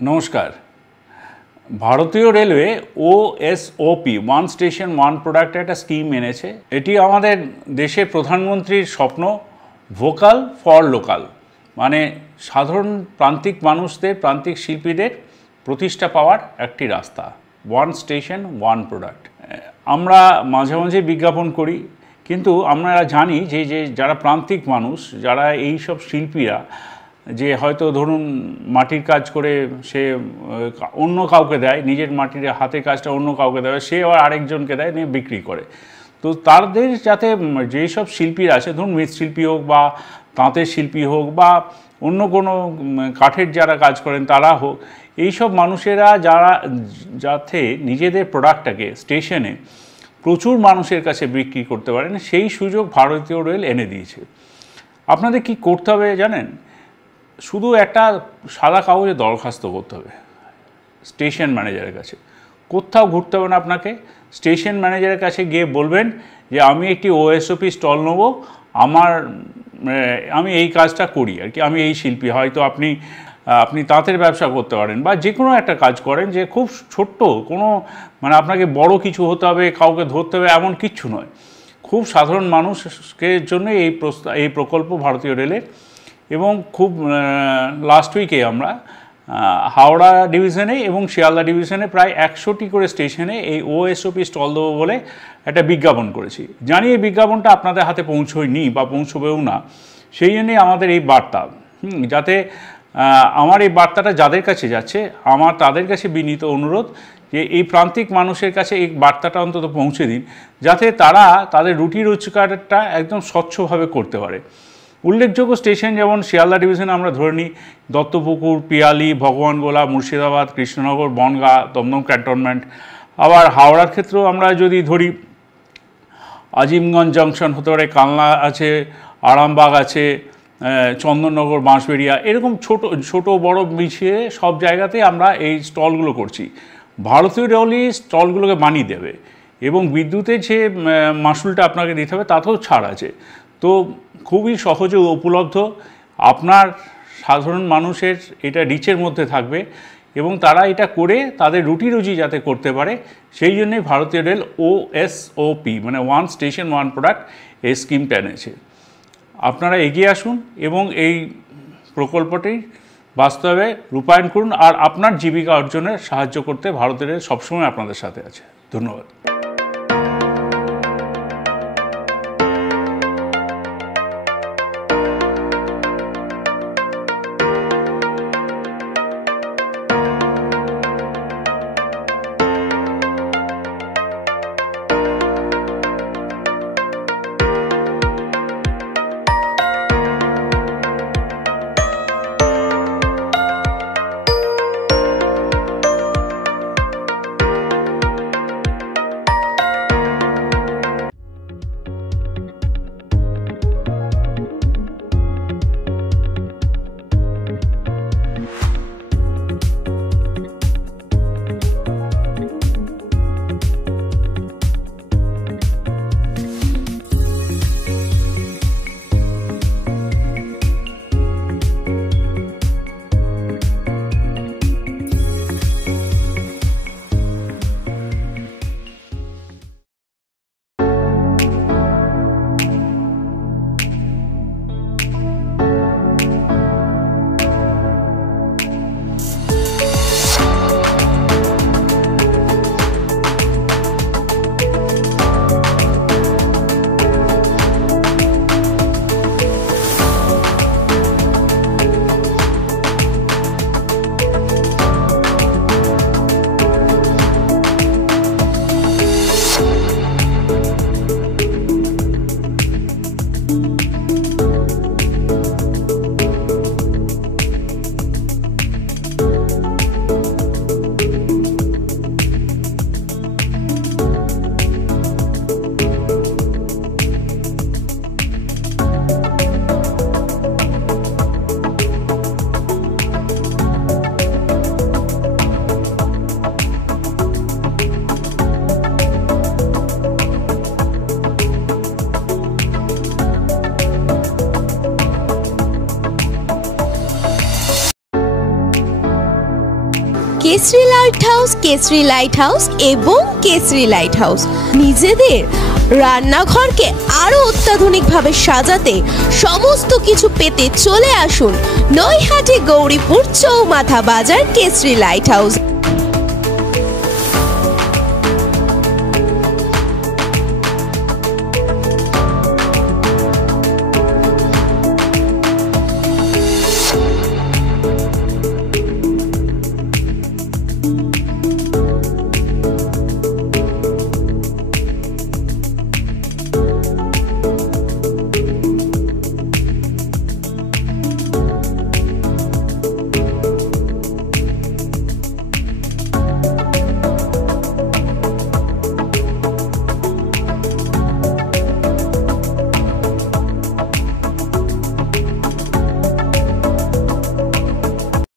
নমস্কার। ভারতীয় railway OSOP one station one product একটা স্কিম এনেছে। এটি আমাদের দেশের প্রধানমন্ত্রীর স্বপ্ন, ভোকাল ফর লোকাল, মানে সাধারণ প্রান্তিক মানুষদের, প্রান্তিক শিল্পীদের প্রতিষ্ঠা পাওয়ার একটি রাস্তা। One station one product. আমরা মাঝে মাঝে বিজ্ঞাপন করি, কিন্তু আমরা জানি যে যারা প্রান্তিক মানুষ, যারা এই সব শিল্পীরা, যে হয়তো ধরুন মাটির কাজ করে সে অন্য কাউকে দেয়, নিজের মাটির হাতের কাজটা অন্য কাউকে দেয়, সে আবার আরেকজনকে দেয়, নিয়ে বিক্রি করে। তো তাদের যাতে যেই সব শিল্পীরা আছে, ধরুন মৃৎশিল্পী হোক বা তাঁতের শিল্পী হোক বা অন্য কোনো কাঠের যারা কাজ করেন তারা হোক, এইসব মানুষেরা যাতে নিজেদের প্রোডাক্টটাকে স্টেশনে প্রচুর মানুষের কাছে বিক্রি করতে পারেন, সেই সুযোগ ভারতীয় রেল এনে দিয়েছে। আপনাদের কি করতে হবে জানেন? শুধু একটা সাদা কাগজে দরখাস্ত করতে হবে স্টেশন ম্যানেজারের কাছে। কোথাও ঘুরতে হবে না আপনাকে। স্টেশন ম্যানেজারের কাছে গিয়ে বলবেন যে আমি একটি ওএসওপি স্টল নেব, আমি এই কাজটা করি আর কি, আমি এই শিল্পী। হয়তো আপনি তাঁতের ব্যবসা করতে পারেন বা যে কোনো একটা কাজ করেন, যে খুব ছোট্ট কোনো, মানে আপনাকে বড় কিছু হতে হবে, কাউকে ধরতে হবে এমন কিচ্ছু নয়। খুব সাধারণ মানুষের জন্য এই প্রকল্প ভারতীয় রেলের। এবং খুব লাস্ট উইকে আমরা হাওড়া ডিভিশনে এবং শিয়ালদা ডিভিশনে প্রায় 100টি করে স্টেশনে এই ওএসওপি স্টল দেবো বলে একটা বিজ্ঞাপন করেছি। জানি এই বিজ্ঞাপনটা আপনাদের হাতে পৌঁছয়নি বা পৌঁছবেও না, সেই জন্যই আমাদের এই বার্তা। যাতে আমার এই বার্তাটা যাদের কাছে যাচ্ছে, আমার তাদের কাছে বিনীত অনুরোধ যে এই প্রান্তিক মানুষের কাছে এই বার্তাটা অন্তত পৌঁছে দিন, যাতে তারা তাদের রুটি রোজগারটা একদম স্বচ্ছভাবে করতে পারে। উল্লেখযোগ্য স্টেশন যেমন শিয়ালদা ডিভিশনে আমরা ধরে নিই দত্তপুকুর, পিয়ালি, ভগবানগোলা, মুর্শিদাবাদ, কৃষ্ণনগর, বনগাঁ, দমদম ক্যান্টনমেন্ট। আবার হাওড়ার ক্ষেত্রেও আমরা যদি ধরি আজিমগঞ্জ জংশন হতে পারে, কালনা আছে, আরামবাগ আছে, চন্দননগর, বাঁশবেড়িয়া, এরকম ছোট বড় মিশিয়ে সব জায়গাতে আমরা এই স্টলগুলো করছি। ভারতীয় রেলই স্টলগুলোকে বানিয়ে দেবে এবং বিদ্যুতের যে মাসুলটা আপনাকে দিতে হবে তাতেও ছাড় আছে। তো খুবই সহজে উপলব্ধ, আপনার সাধারণ মানুষের এটা রিচের মধ্যে থাকবে এবং তারা এটা করে তাদের রুটি রুজি যাতে করতে পারে, সেই জন্যই ভারতীয় রেল ওএসওপি মানে ওয়ান স্টেশন ওয়ান প্রোডাক্ট এই স্কিমটা এনেছে। আপনারা এগিয়ে আসুন এবং এই প্রকল্পটি বাস্তবে রূপায়ণ করুন, আর আপনার জীবিকা অর্জনে সাহায্য করতে ভারতীয় রেল সবসময় আপনাদের সাথে আছে। ধন্যবাদ। Keshari light house, Keshari light house এবং কেশরী লাইট হাউস নিজেদের রান্নাঘরকে আরো অত্যাধুনিকভাবে সাজাতে সমস্ত কিছু পেতে চলে আসুন নৈহাটি গৌরীপুর চৌমাথা বাজার কেশরী লাইট হাউস।